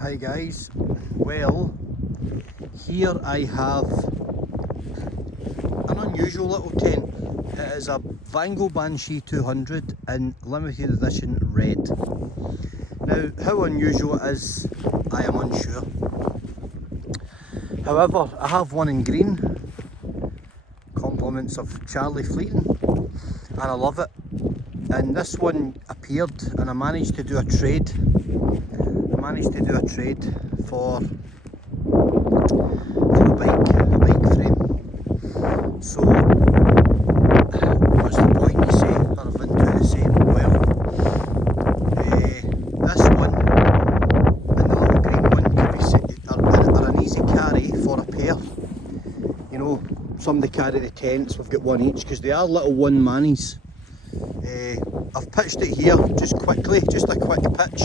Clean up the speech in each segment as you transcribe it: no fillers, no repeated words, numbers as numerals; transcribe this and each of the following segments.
Hi guys, well here I have an unusual little tent. It is a Vango Banshee 200 in limited edition red. Now how unusual it is, I am unsure. However, I have one in green, compliments of Charlie Fleeting, and I love it. And this one appeared and I managed to do a trade. For a bike frame. So what's the point, you say, or if I do the same? Well, this one and the little green one could be are an easy carry for a pair. You know, somebody carry the tents, we've got one each, because they are little one mannies. I've pitched it here just quickly, just a quick pitch,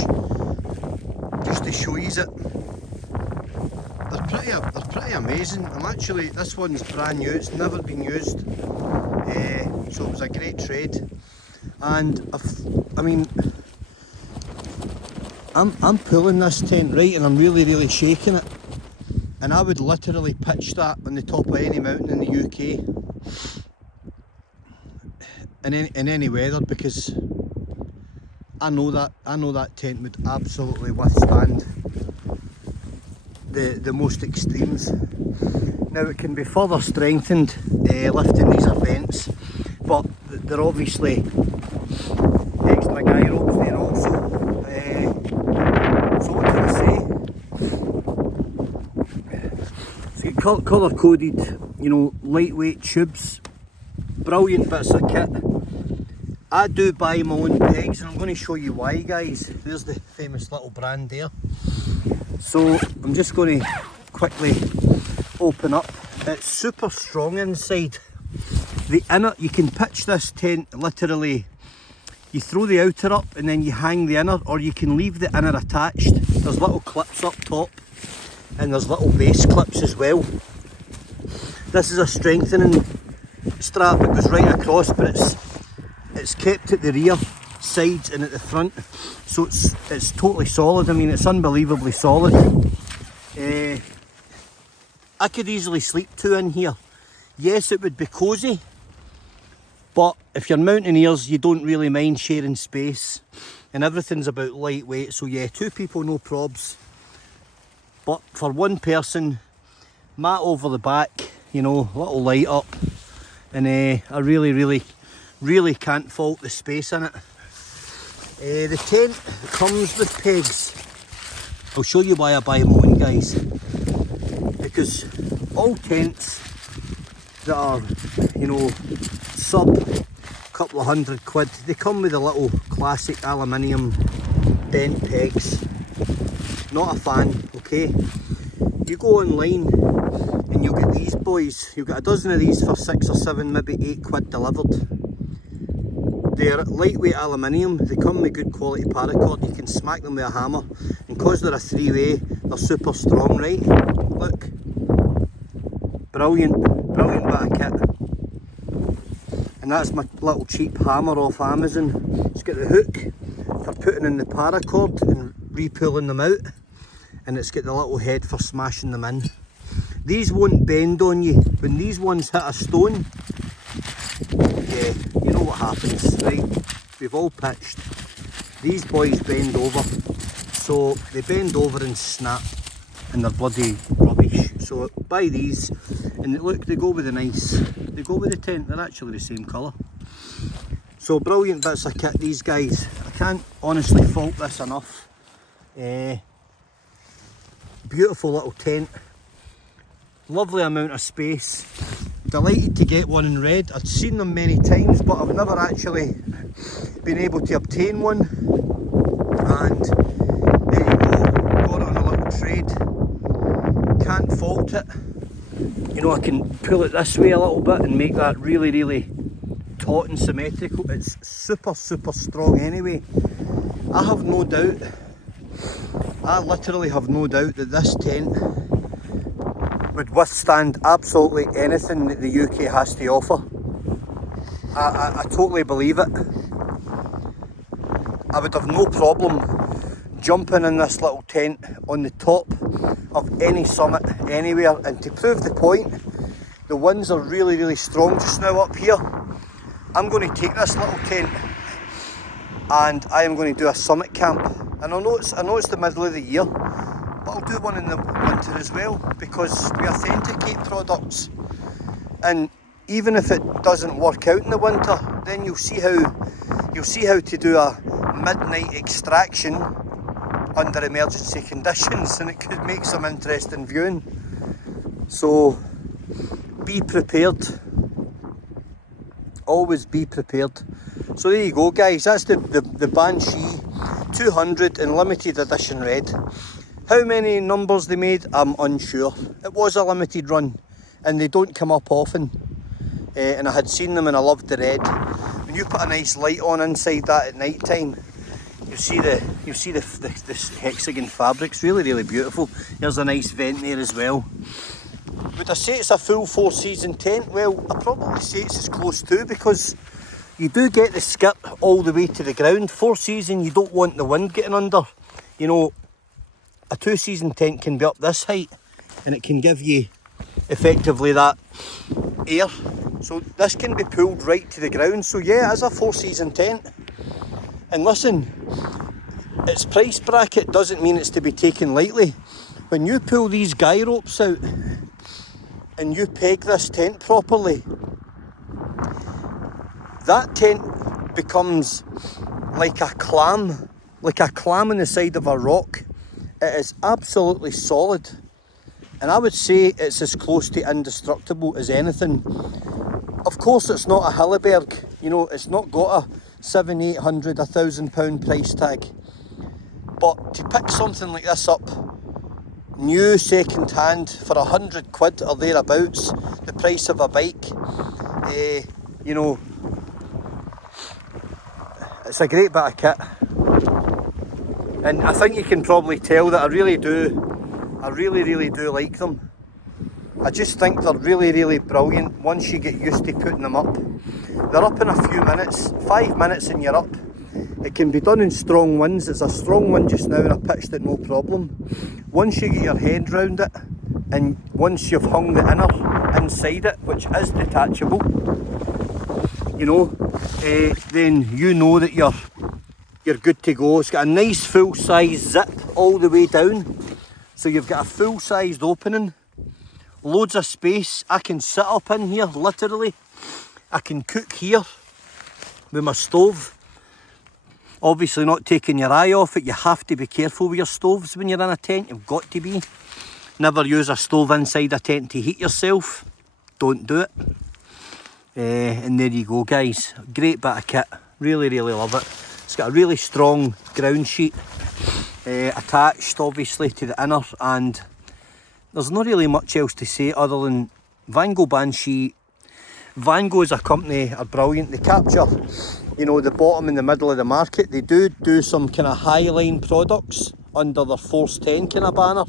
just to show you it. They're pretty amazing. This one's brand new, it's never been used, so it was a great trade. And I'm pulling this tent right, and I'm really shaking it, and I would literally pitch that on the top of any mountain in the UK in any weather, because I know that tent would absolutely withstand the most extremes. Now it can be further strengthened lifting these events, but they're obviously extra guy ropes there also. So what can I say? So you get colour coded, you know, lightweight tubes, brilliant bits of kit. I do buy my own pegs, and I'm going to show you why, guys. There's the famous little brand there. So I'm just going to quickly open up. It's super strong inside. The inner, you can pitch this tent literally, you throw the outer up and then you hang the inner, or you can leave the inner attached. There's little clips up top and there's little base clips as well. This is a strengthening strap that goes right across, but it's kept at the rear, sides and at the front, so it's totally solid. I mean, it's unbelievably solid. I could easily sleep two in here. Yes, it would be cosy, but if you're mountaineers, you don't really mind sharing space, and everything's about lightweight, so yeah, two people, no probs. But for one person, mat over the back, you know, little light up, and I really can't fault the space in it. The tent comes with pegs. I'll show you why I buy my own, guys, because all tents that are, you know, sub couple of £100, they come with a little classic aluminium bent pegs. Not a fan, okay? You go online and you'll get these boys, you'll get a dozen of these for 6 or 7, maybe £8 delivered. They're lightweight aluminium, they come with good quality paracord, you can smack them with a hammer, and because they're a three-way, they're super strong, right? Look, brilliant bit of kit. And that's my little cheap hammer off Amazon. It's got the hook for putting in the paracord and re-pulling them out, and it's got the little head for smashing them in. These won't bend on you. When these ones hit a stone, yeah, you know what happens, right? We've all pitched. These boys bend over, so they bend over and snap, and they're bloody rubbish. So buy these, and look, they go with the they go with the tent. They're actually the same colour. So brilliant bits of kit, these guys. I can't honestly fault this enough. Beautiful little tent, lovely amount of space. Delighted to get one in red. I've seen them many times, but I've never actually been able to obtain one, and there you go, got it on a little trade. Can't fault it. You know, I can pull it this way a little bit and make that really taut and symmetrical. It's super strong anyway. I have no doubt, I literally have no doubt that this tent would withstand absolutely anything that the UK has to offer. I totally believe it. I would have no problem jumping in this little tent on the top of any summit anywhere. And to prove the point, the winds are really strong just now up here. I'm going to take this little tent and I am going to do a summit camp. And I know it's the middle of the year, but I'll do one in the winter as well, because we authenticate products. And even if it doesn't work out in the winter, then you'll see how to do a midnight extraction under emergency conditions, and it could make some interesting viewing. So be prepared. Always be prepared. So there you go, guys. That's the Banshee 200 in limited edition red. How many numbers they made, I'm unsure. It was a limited run, and they don't come up often. And I had seen them and I loved the red. When you put a nice light on inside that at night time, you see the hexagon fabric's really beautiful. There's a nice vent there as well. Would I say it's a full 4-season tent? Well, I probably say it's as close to, because you do get the skip all the way to the ground. 4-season, you don't want the wind getting under. You know, a 2-season tent can be up this height and it can give you effectively that air. So this can be pulled right to the ground. So yeah, it is a 4-season tent. And listen, its price bracket doesn't mean it's to be taken lightly. When you pull these guy ropes out and you peg this tent properly, that tent becomes like a clam on the side of a rock. It is absolutely solid. And I would say it's as close to indestructible as anything. Of course, it's not a Hilleberg. You know, it's not got a 700, 800, £1,000 price tag. But to pick something like this up, new second hand, for £100 or thereabouts, the price of a bike, you know, it's a great bit of kit. And I think you can probably tell that I really do like them. I just think they're really brilliant once you get used to putting them up. They're up in a few minutes, 5 minutes and you're up. It can be done in strong winds. It's a strong wind just now and I pitched it no problem. Once you get your head round it, and once you've hung the inner inside it, which is detachable, you know, then you know that you're good to go. It's got a nice full-size zip all the way down. So you've got a full-sized opening, loads of space. I can sit up in here, literally. I can cook here with my stove. Obviously not taking your eye off it. You have to be careful with your stoves when you're in a tent. You've got to be. Never use a stove inside a tent to heat yourself. Don't do it. And there you go, guys. Great bit of kit. Really love it. It's got a really strong ground sheet attached, obviously, to the inner. And there's not really much else to say other than Vango Banshee. Vango as a company are brilliant. They capture, you know, the bottom and the middle of the market. They do some kind of high line products under their Force 10 kind of banner,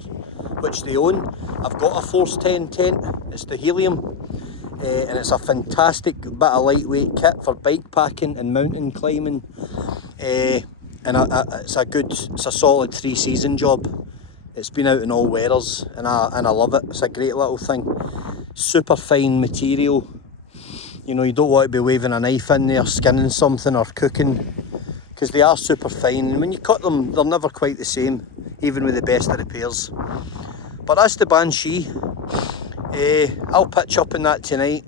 which they own. I've got a Force 10 tent. It's the helium, and it's a fantastic bit of lightweight kit for bike packing and mountain climbing. And it's a solid 3-season job. It's been out in all weathers, and I love it. It's a great little thing. Super fine material. You know, you don't want to be waving a knife in there, skinning something or cooking, because they are super fine. And when you cut them, they're never quite the same, even with the best of repairs. But that's the Banshee. I'll pitch up in that tonight,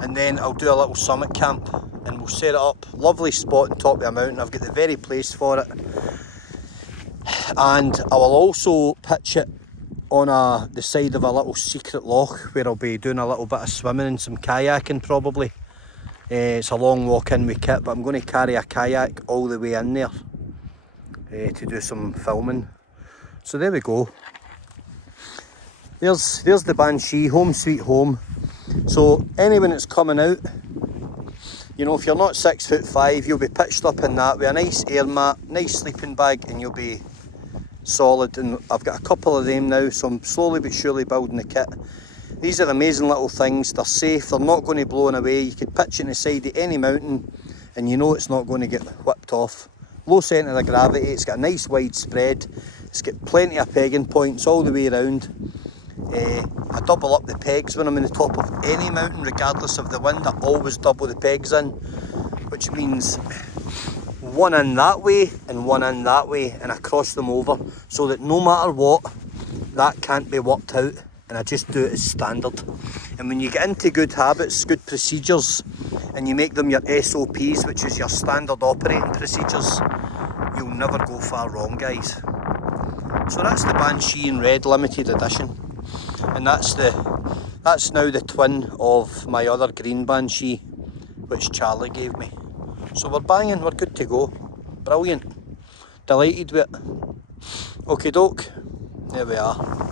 and then I'll do a little summit camp, and we'll set it up. Lovely spot on top of a mountain. I've got the very place for it. And I will also pitch it on the side of a little secret loch where I'll be doing a little bit of swimming and some kayaking probably. It's a long walk in with kit, but I'm going to carry a kayak all the way in there to do some filming. So there we go. There's the Banshee, home sweet home. So anyone that's coming out, you know, if you're not 6'5", you'll be pitched up in that with a nice air mat, nice sleeping bag, and you'll be solid. And I've got a couple of them now, so I'm slowly but surely building the kit. These are amazing little things. They're safe, they're not going to blow away. You could pitch it in the side of any mountain and you know it's not going to get whipped off low centre of gravity, it's got a nice wide spread, it's got plenty of pegging points all the way around. I double up the pegs when I'm in the top of any mountain, regardless of the wind. I always double the pegs in, which means one in that way and one in that way, and I cross them over so that no matter what, that can't be worked out, and I just do it as standard. And when you get into good habits, good procedures, and you make them your SOPs, which is your standard operating procedures, you'll never go far wrong, guys. So that's the Banshee in Red limited edition, and that's now the twin of my other green Banshee, which Charlie gave me. So we're banging, we're good to go. Brilliant. Delighted with it. Okie doke, there we are.